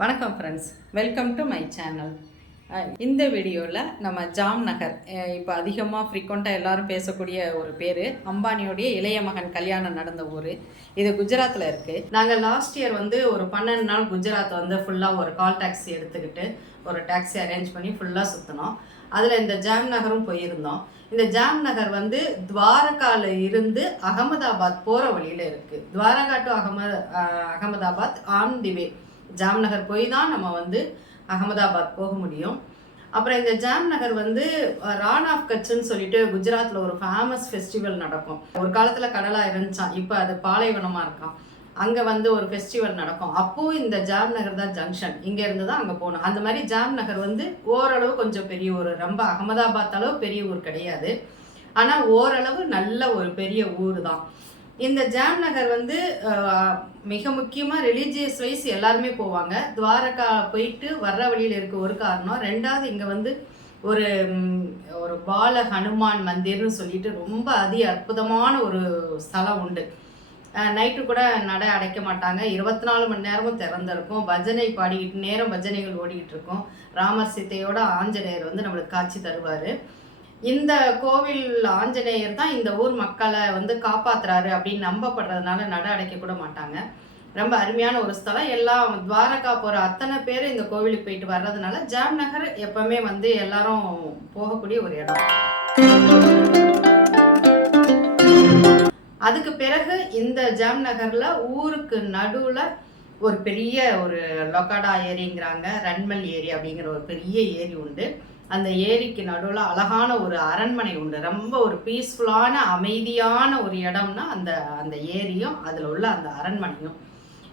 வணக்கம் friends welcome to my channel இந்த வீடியோவில் நம்ம ஜாம் நகர் இப்போ அதிகமாக ஃப்ரீக்வெண்ட்டாக எல்லாரும் பேசக்கூடிய ஒரு பேர் அம்பானியோடைய இளைய மகன் கல்யாணம் நடந்த ஊர். இது குஜராத்தில் இருக்குது நாங்கள் லாஸ்ட் இயர் வந்து ஒரு பன்னெண்டு நாள் குஜராத் வந்து ஃபுல்லாக ஒரு கால் டாக்ஸி எடுத்துக்கிட்டு ஒரு டாக்ஸி அரேஞ்ச் பண்ணி ஃபுல்லாக சுற்றினோம் அதில் இந்த ஜாம் நகரும் போயிருந்தோம். இந்த ஜாம் நகர் வந்து துவாரகாவில் இருந்து அகமதாபாத் போகிற வழியில் இருக்குது Dwarka to Ahmed Ahmedabad on the way Jamnagar போய் தான் நம்ம வந்து அகமதாபாத் போக முடியும். அப்புறம் இந்த ஜாம் நகர் வந்து ரான் ஆஃப் கட்ச்னு சொல்லிட்டு குஜராத்தில் ஒரு ஃபேமஸ் ஃபெஸ்டிவல் நடக்கும். ஒரு காலத்தில் கடலாக இருந்துச்சான் இப்போ அது பாலைவனமாக இருக்கான் அங்கே வந்து ஒரு ஃபெஸ்டிவல் நடக்கும். அப்போது இந்த ஜாம் நகர் தான் ஜங்ஷன் இங்கேருந்து தான் அங்கே போகணும். அந்த மாதிரி ஜாம் நகர் வந்து ஓரளவு கொஞ்சம் பெரிய ஊர். ரொம்ப அகமதாபாத் அளவு பெரிய ஊர் கிடையாது. ஆனால் ஓரளவு நல்ல ஒரு பெரிய ஊர் தான். இந்த ஜாம் நகர் வந்து மிக முக்கியமாக ரிலீஜியஸ் வைஸ் எல்லாருமே போவாங்க. துவாரகா போயிட்டு வர்ற வழியில் இருக்க ஒரு காரணம் ரெண்டாவது இங்கே வந்து ஒரு ஒரு பால ஹனுமான் மந்திர்னு சொல்லிட்டு ரொம்ப அதி அற்புதமான ஒரு ஸ்தலம் உண்டு. நைட்டு கூட நடை அடைக்க மாட்டாங்க. இருபத்தி நாலு மணி நேரமும் திறந்திருக்கும். பஜனை பாடிக்கிட்டு நேரம் பஜனைகள் ஓடிக்கிட்டு இருக்கும். ராமர் சித்தையோட ஆஞ்சநேயர் வந்து நம்மளுக்கு காட்சி தருவார். இந்த கோவில் ஆஞ்சநேயர் தான் இந்த ஊர் மக்களை வந்து காப்பாத்துறாரு அப்படின்னு நம்பப்படுறதுனால நட அடைக்க கூட மாட்டாங்க. ரொம்ப அருமையான ஒரு ஸ்தலம். எல்லாம் துவாரகா போகிற அத்தனை பேர் இந்த கோவிலுக்கு போயிட்டு வர்றதுனால ஜாம் நகர் எப்பவுமே வந்து எல்லாரும் போகக்கூடிய ஒரு இடம். அதுக்கு பிறகு இந்த ஜாம் நகர்ல ஊருக்கு நடுவில் ஒரு பெரிய ஒரு லொக்காடா ஏரிங்கிறாங்க. ரன்மல் ஏரி அப்படிங்கிற ஒரு பெரிய ஏரி உண்டு. அந்த ஏரிக்கு நடுவில் அழகான ஒரு அரண்மனை உண்டு. ரொம்ப ஒரு பீஸ்ஃபுல்லான அமைதியான ஒரு இடம்னா அந்த அந்த ஏரியும் அதில் உள்ள அந்த அரண்மனையும்.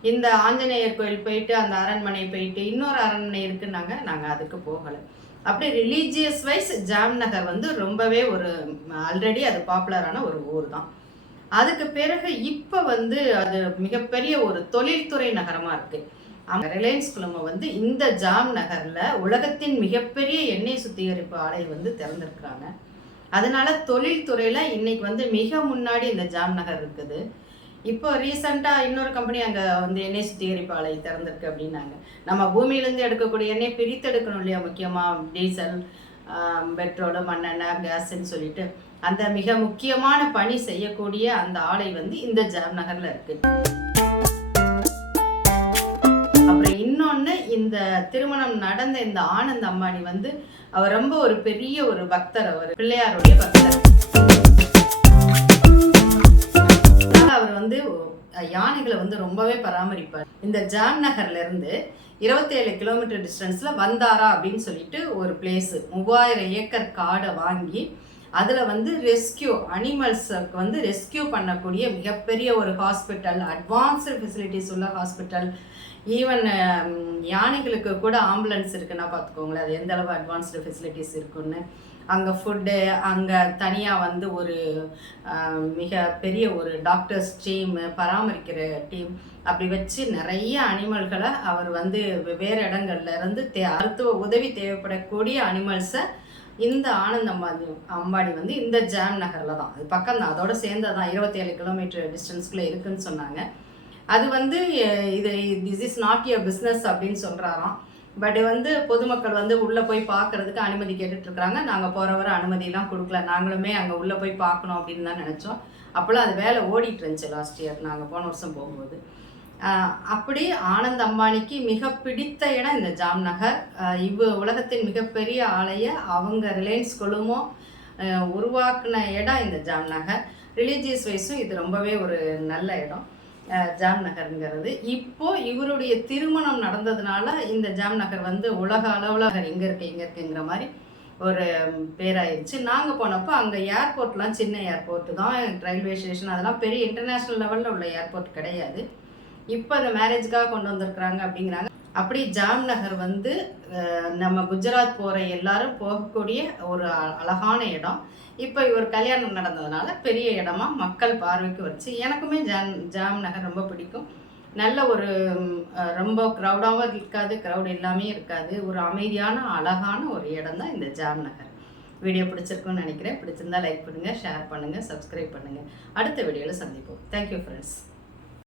இந்த ஆஞ்சநேயர் கோயில் போயிட்டு அந்த அரண்மனை போயிட்டு இன்னொரு அரண்மனை இருக்குன்னாங்க நாங்கள் அதுக்கு போகலை. அப்படியே ரிலீஜியஸ் வைஸ் ஜாம் நகர் வந்து ரொம்பவே ஒரு ஆல்ரெடி அது பாப்புலரான ஒரு ஊர் தான். அதுக்கு பிறகு இப்போ வந்து அது மிகப்பெரிய ஒரு தொழில்துறை நகரமாக இருக்குது ரிலையன்ஸ் குழுமம் வந்து இந்த ஜாம் நகரில் உலகத்தின் மிகப்பெரிய எண்ணெய் சுத்திகரிப்பு ஆலை வந்து திறந்துருக்குறாங்க. அதனால தொழில்துறையில் இன்னைக்கு வந்து மிக முன்னாடி இந்த ஜாம் நகர் இருக்குது. இப்போ ரீசெண்டாக இன்னொரு கம்பெனி அங்கே வந்து எண்ணெய் சுத்திகரிப்பு ஆலை திறந்திருக்கு அப்படின்னாங்க. நம்ம பூமியிலேருந்து எடுக்கக்கூடிய எண்ணெய் பிரித்தெடுக்கணும் இல்லையா? முக்கியமாக டீசல் பெட்ரோலு மண்ணெண்ணெய் கேஸ்ன்னு சொல்லிட்டு அந்த மிக முக்கியமான பணி செய்யக்கூடிய அந்த ஆலை வந்து இந்த ஜாம் நகரில் இருக்குது. இந்த திருமணம் நடந்த இந்த ஆனந்த் அம்பானி வந்து அவர் ரொம்ப ஒரு பெரிய ஒரு பக்தர் அவர் பிள்ளையாருடைய பக்தர். அவர் வந்து யானைகளை வந்து ரொம்பவே பராமரிப்பார். இந்த ஜாம் நகர்ல இருந்து இருபத்தேழு கிலோமீட்டர் டிஸ்டன்ஸ்ல வந்தாரா அப்படின்னு சொல்லிட்டு ஒரு பிளேஸ் மூவாயிரம் ஏக்கர் காடை வாங்கி அதில் வந்து ரெஸ்கியூ அனிமல்ஸுக்கு வந்து ரெஸ்கியூ பண்ணக்கூடிய மிகப்பெரிய ஒரு ஹாஸ்பிட்டல் அட்வான்ஸ்டு ஃபெசிலிட்டிஸ் உள்ள ஹாஸ்பிட்டல் ஈவன் um, யானைகளுக்கு கூட ஆம்புலன்ஸ் இருக்குன்னா பார்த்துக்கோங்களேன். அது எந்த அளவு அட்வான்ஸ்டு ஃபெசிலிட்டிஸ் இருக்குன்னு. அங்கே ஃபுட்டு அங்கே தனியாக வந்து ஒரு மிக பெரிய ஒரு டாக்டர்ஸ் டீம் பராமரிக்கிற டீம் அப்படி வச்சு நிறைய அனிமல்களை அவர் வந்து வெவ்வேறு இடங்கள்ல இருந்து தே மருத்துவ உதவி தேவைப்படக்கூடிய அனிமல்ஸை இந்த ஆனந்த் அம்பாடி அம்பாடி வந்து இந்த ஜாம் நகரில் தான். அது பக்கம் தான் அதோட சேர்ந்ததான் இருபத்தேழு கிலோமீட்டர் டிஸ்டன்ஸ்குள்ளே இருக்குன்னு சொன்னாங்க. அது வந்து இது this is not your business அப்படின்னு சொல்கிறாராம் பட் வந்து பொதுமக்கள் வந்து உள்ளே போய் பார்க்குறதுக்கு அனுமதி கேட்டுட்ருக்குறாங்க. நாங்கள் போகிற வர அனுமதியெலாம் கொடுக்கல. நாங்களுமே அங்கே உள்ளே போய் பார்க்கணும் அப்படின்னு தான் நினச்சோம். அப்போல்லாம் அது வேலை ஓடிட்டு இருந்துச்சு லாஸ்ட் இயர் நாங்கள் போன வருஷம் போகும்போது. அப்படி ஆனந்த் அம்பானிக்கு மிக பிடித்த இடம் இந்த ஜாம் நகர். இவ் உலகத்தின் மிகப்பெரிய ஆலையை அவங்க ரிலையன்ஸ் குழுமோ உருவாக்குன இடம் இந்த ஜாம் நகர். ரிலீஜியஸ் வைஸும் இது ரொம்பவே ஒரு நல்ல இடம். ஜாம் நகருங்கிறது. இப்போ இவருடைய திருமணம் நடந்ததுனால இந்த ஜாம் நகர் வந்து உலக அளவில் எங்கே இருக்கு எங்கே இருக்குங்கிற மாதிரி ஒரு பேராயிருச்சு. நாங்கள் போனப்போ அங்கே ஏர்போர்ட்லாம் சின்ன ஏர்போர்ட்டு தான் ரயில்வே ஸ்டேஷன் அதெல்லாம் பெரிய இன்டர்நேஷ்னல் லெவலில் உள்ள ஏர்போர்ட் கிடையாது. இப்போ அந்த மேரேஜ்க்காக கொண்டு வந்திருக்கிறாங்க அப்படிங்கிறாங்க. அப்படி ஜாம் நகர் வந்து நம்ம குஜராத் போகிற எல்லாரும் போகக்கூடிய ஒரு அழகான இடம். இப்போ இவர் கல்யாணம் நடந்ததுனால பெரிய இடமா மக்கள் பார்வைக்கு வச்சு எனக்குமே ஜாம் ஜாம் நகர் ரொம்ப பிடிக்கும். நல்ல ஒரு ரொம்ப க்ரௌடாகவும் இருக்காது க்ரௌட் எல்லாமே இருக்காது. ஒரு அமைதியான அழகான ஒரு இடம் தான் இந்த ஜாம் நகர். வீடியோ பிடிச்சிருக்குன்னு நினைக்கிறேன். பிடிச்சிருந்தா லைக் பண்ணுங்கள் ஷேர் பண்ணுங்கள் சப்ஸ்கிரைப் பண்ணுங்கள் அடுத்த வீடியோவில் சந்திப்போம். Thank you friends